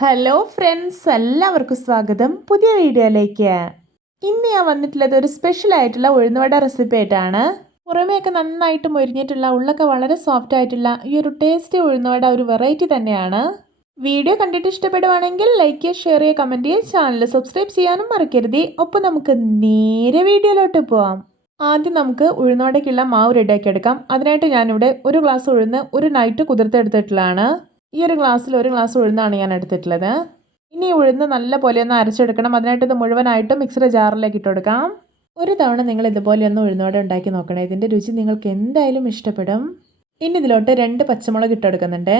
Hello friends എല്ലാവർക്കും സ്വാഗതം. പുതിയ വീഡിയോയിലേക്ക്. ഇന്ന് ഞാൻ വന്നിട്ടുള്ളത് ഒരു സ്പെഷ്യൽ ആയിട്ടുള്ള ഉഴുന്നുവട റെസിപ്പി ആയിട്ടാണ്. പുറമേയൊക്കെ നന്നായിട്ട് മൊരിഞ്ഞിട്ടുള്ള ഉള്ളൊക്കെ വളരെ സോഫ്റ്റ് ആയിട്ടുള്ള ഈ ഒരു ടേസ്റ്റി ഉഴുന്നുവട ഒരു വെറൈറ്റി തന്നെയാണ്. വീഡിയോ കണ്ടിട്ട് ഇഷ്ടപ്പെടുവാണെങ്കിൽ ലൈക്ക് ചെയ്യുക ഷെയർ ചെയ്യുക കമന്റ് ചെയ്യുക ചാനൽ സബ്സ്ക്രൈബ് ചെയ്യാനും മറക്കരുത്. ഒപ്പം നമുക്ക് നേരെ വീഡിയോയിലോട്ട് പോവാം. ആദ്യം നമുക്ക് ഉഴുന്നുവടയ്ക്കുള്ള മാവ് റെഡിയാക്കി എടുക്കാം. അതിനായിട്ട് ഞാനിവിടെ ഒരു ഗ്ലാസ് ഉഴുന്ന് ഒരു നൈറ്റ് കുതിർത്തെടുത്തിട്ടുള്ളതാണ്. ഈ ഒരു ഗ്ലാസ്സിൽ ഒരു ഗ്ലാസ് ഉഴുന്നാണ് ഞാൻ എടുത്തിട്ടുള്ളത്. ഇനി ഉഴുന്ന് നല്ല പോലെ ഒന്ന് അരച്ചെടുക്കണം. അതിനായിട്ട് ഇത് മുഴുവനായിട്ട് മിക്സിയുടെ ജാറിലേക്ക് ഇട്ട് കൊടുക്കാം ഒരു തവണ നിങ്ങൾ ഇതുപോലെ ഒന്ന് ഉഴുന്നോടെ ഉണ്ടാക്കി നോക്കണേ. ഇതിന്റെ രുചി നിങ്ങൾക്ക് എന്തായാലും ഇഷ്ടപ്പെടും. ഇനി ഇതിലോട്ട് രണ്ട് പച്ചമുളക് ഇട്ടെടുക്കുന്നുണ്ട്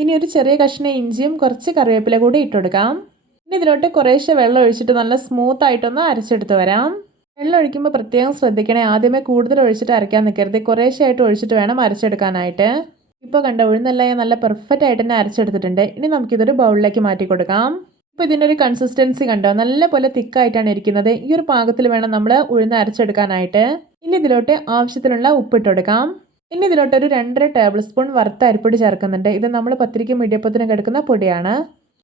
ഇനി ഒരു ചെറിയ കഷ്ണം ഇഞ്ചിയും കുറച്ച് കറിവേപ്പില കൂടി ഇട്ടുകൊടുക്കാം. ഇനി ഇതിലോട്ട് കുറേശ്ശെ വെള്ളം ഒഴിച്ചിട്ട് നല്ല സ്മൂത്ത് ആയിട്ടൊന്ന് അരച്ചെടുത്ത് വരാം. വെള്ളം ഒഴിക്കുമ്പോൾ പ്രത്യേകം ശ്രദ്ധിക്കണേ. ആദ്യമേ കൂടുതൽ ഒഴിച്ചിട്ട് അരയ്ക്കാൻ നിൽക്കരുത് കുറേശ്ശെ ആയിട്ട് ഒഴിച്ചിട്ട് വേണം അരച്ചെടുക്കാനായിട്ട്. ഇപ്പോൾ കണ്ട ഉഴുന്നെല്ലാം ഞാൻ നല്ല പെർഫെക്റ്റ് ആയിട്ട് തന്നെ അരച്ചെടുത്തിട്ടുണ്ട്. ഇനി നമുക്കിതൊരു ബൗളിലേക്ക് മാറ്റി കൊടുക്കാം ഇപ്പോൾ ഇതിന്റെ ഒരു കൺസിസ്റ്റൻസി കണ്ടോ നല്ല പോലെ തിക്കായിട്ടാണ് ഇരിക്കുന്നത്. ഈ ഒരു പാകത്തിൽ വേണം നമ്മൾ ഉഴുന്ന് അരച്ചെടുക്കാനായിട്ട്. ഇനി ഇതിലോട്ട് ആവശ്യത്തിനുള്ള ഉപ്പിട്ട് കൊടുക്കാം ഇനി ഇതിലോട്ട് ഒരു രണ്ടര ടേബിൾ സ്പൂൺ വറുത്ത അരിപ്പൊടി ചേർക്കുന്നുണ്ട്. ഇത് നമ്മൾ പത്തിരിക്കും ഇടിയപ്പത്തിനും കിടക്കുന്ന പൊടിയാണ്.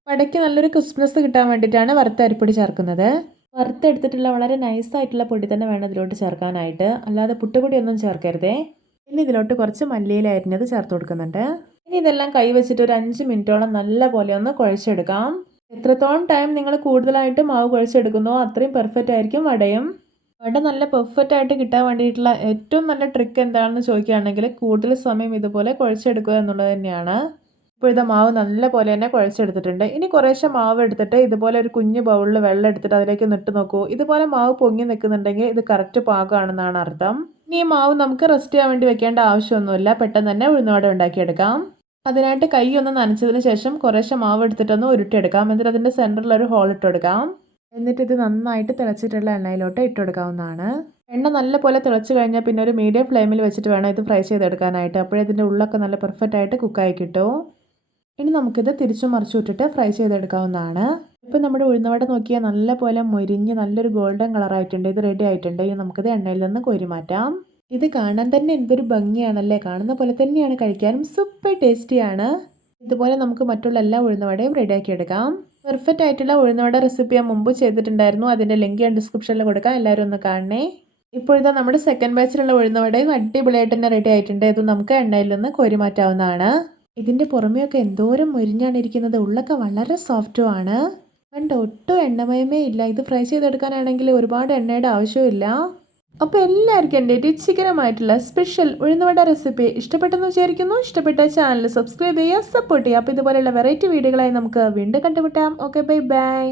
വടയ്ക്ക് നല്ലൊരു ക്രിസ്മസ് കിട്ടാൻ വേണ്ടിയിട്ടാണ് വറുത്ത അരിപ്പൊടി ചേർക്കുന്നത്. വറുത്തെടുത്തിട്ടുള്ള വളരെ നൈസായിട്ടുള്ള പൊടി തന്നെ വേണം ഇതിലോട്ട് ചേർക്കാനായിട്ട്. അല്ലാതെ പുട്ടുപൊടിയൊന്നും ചേർക്കരുതേ. ഇനി ഇതിലോട്ട് കുറച്ച് മല്ലിയില അരിഞ്ഞത് ചേർത്ത് കൊടുക്കുന്നുണ്ട്. ഇനി ഇതെല്ലാം കൈ വെച്ചിട്ട് ഒരു അഞ്ച് മിനിറ്റോളം നല്ല പോലെ ഒന്ന് കുഴച്ചെടുക്കാം. എത്രത്തോളം ടൈം നിങ്ങൾ കൂടുതലായിട്ട് മാവ് കുഴച്ചെടുക്കുന്നോ അത്രയും പെർഫെക്റ്റ് ആയിരിക്കും വടയും. വട നല്ല പെർഫെക്റ്റ് ആയിട്ട് കിട്ടാൻ വേണ്ടിയിട്ടുള്ള ഏറ്റവും നല്ല ട്രിക്ക് എന്താണെന്ന് ചോദിക്കുകയാണെങ്കിൽ കൂടുതൽ സമയം ഇതുപോലെ കുഴച്ചെടുക്കുക എന്നുള്ളത് തന്നെയാണ്. ഇപ്പോൾ ഇത് മാവ് നല്ല പോലെ തന്നെ കുഴച്ചെടുത്തിട്ടുണ്ട്. ഇനി കുറേശ്ശെ മാവ് എടുത്തിട്ട് ഇതുപോലെ ഒരു കുഞ്ഞു ബൗളിൽ വെള്ളം എടുത്തിട്ട് അതിലേക്ക് നിട്ട് നോക്കൂ. ഇതുപോലെ മാവ് പൊങ്ങി നിൽക്കുന്നുണ്ടെങ്കിൽ ഇത് കറക്റ്റ് പാകമാണെന്നാണ് അർത്ഥം. ഇനി ഈ മാവ് നമുക്ക് റെസ്റ്റ് ചെയ്യാൻ വേണ്ടി വെക്കേണ്ട ആവശ്യമൊന്നുമില്ല. പെട്ടെന്ന് തന്നെ ഉഴുന്നുവട ഉണ്ടാക്കിയെടുക്കാം. അതിനായിട്ട് കൈ ഒന്ന് നനച്ചതിന് ശേഷം കുറേശ്ശെ മാവ് എടുത്തിട്ടൊന്ന് ഉരുട്ടിയെടുക്കാം. എന്നിട്ട് അതിന്റെ സെന്ററിൽ ഒരു ഹോൾ ഇട്ടെടുക്കാം. എന്നിട്ട് ഇത് നന്നായിട്ട് തിളച്ചിട്ടുള്ള എണ്ണയിലോട്ട് ഇട്ടെടുക്കാവുന്നതാണ്. എണ്ണ നല്ല പോലെ തിളച്ച് കഴിഞ്ഞാൽ പിന്നെ ഒരു മീഡിയം ഫ്ലെയിമിൽ വെച്ചിട്ട് വേണം ഇത് ഫ്രൈ ചെയ്തെടുക്കാനായിട്ട്. അപ്പോഴേ ഇതിന്റെ ഉള്ളൊക്കെ നല്ല പെർഫെക്റ്റ് ആയിട്ട് കുക്കായി കിട്ടും. ഇനി നമുക്കിത് തിരിച്ചു മറിച്ചു വിട്ടിട്ട് ഫ്രൈ ചെയ്തെടുക്കാവുന്നതാണ്. ഇപ്പോൾ നമ്മുടെ ഉഴുന്നവട നോക്കിയാൽ നല്ലപോലെ മൊരിഞ്ഞ് നല്ലൊരു ഗോൾഡൻ കളറായിട്ടുണ്ട് ഇത് റെഡി ആയിട്ടുണ്ട്. ഇനി നമുക്കിത് എണ്ണയിൽ നിന്ന് കോരി മാറ്റാം. ഇത് കാണാൻ തന്നെ എന്തൊരു ഭംഗിയാണല്ലേ? കാണുന്ന പോലെ തന്നെയാണ് കഴിക്കാനും സൂപ്പർ ടേസ്റ്റിയാണ് ഇതുപോലെ നമുക്ക് മറ്റുള്ള എല്ലാ ഉഴുന്നവടയും റെഡിയാക്കി എടുക്കാം. പെർഫെക്റ്റ് ആയിട്ടുള്ള ഉഴുന്നവട റെസിപ്പി ഞാൻ മുമ്പ് ചെയ്തിട്ടുണ്ടായിരുന്നു. അതിന്റെ ലിങ്ക് ഞാൻ ഡിസ്ക്രിപ്ഷനിൽ കൊടുക്കാം. എല്ലാവരും ഒന്ന് കാണണേ. ഇപ്പോഴത്തെ നമ്മുടെ സെക്കൻഡ് ബാച്ചിലുള്ള ഉഴുന്നവടയും അടിപൊളിയായിട്ട് തന്നെ റെഡി ആയിട്ടുണ്ട്. ഇത് നമുക്ക് എണ്ണയിൽ നിന്ന് കോരി മാറ്റാവുന്നതാണ്. ഇതിന്റെ പുറമെയൊക്കെ എന്തോരം മുരിഞ്ഞാണ് ഇരിക്കുന്നത്. ഉള്ളൊക്കെ വളരെ സോഫ്റ്റും ആണ്. കണ്ട് ഒട്ടും എണ്ണമയമേ ഇല്ല. ഇത് ഫ്രൈ ചെയ്തെടുക്കാനാണെങ്കിൽ ഒരുപാട് എണ്ണയുടെ ആവശ്യമില്ല അപ്പോൾ എല്ലാവർക്കും എന്റെ രുചികരമായിട്ടുള്ള സ്പെഷ്യൽ ഉഴുന്നുവട റെസിപ്പി ഇഷ്ടപ്പെട്ടെന്ന് വിചാരിക്കുന്നു. ഇഷ്ടപ്പെട്ട ചാനൽ സബ്സ്ക്രൈബ് ചെയ്യുക സപ്പോർട്ട് ചെയ്യുക. അപ്പോൾ ഇതുപോലെയുള്ള വെറൈറ്റി വീഡിയോകളായി നമുക്ക് വീണ്ടും കണ്ടുമുട്ടാം. Okay bye bye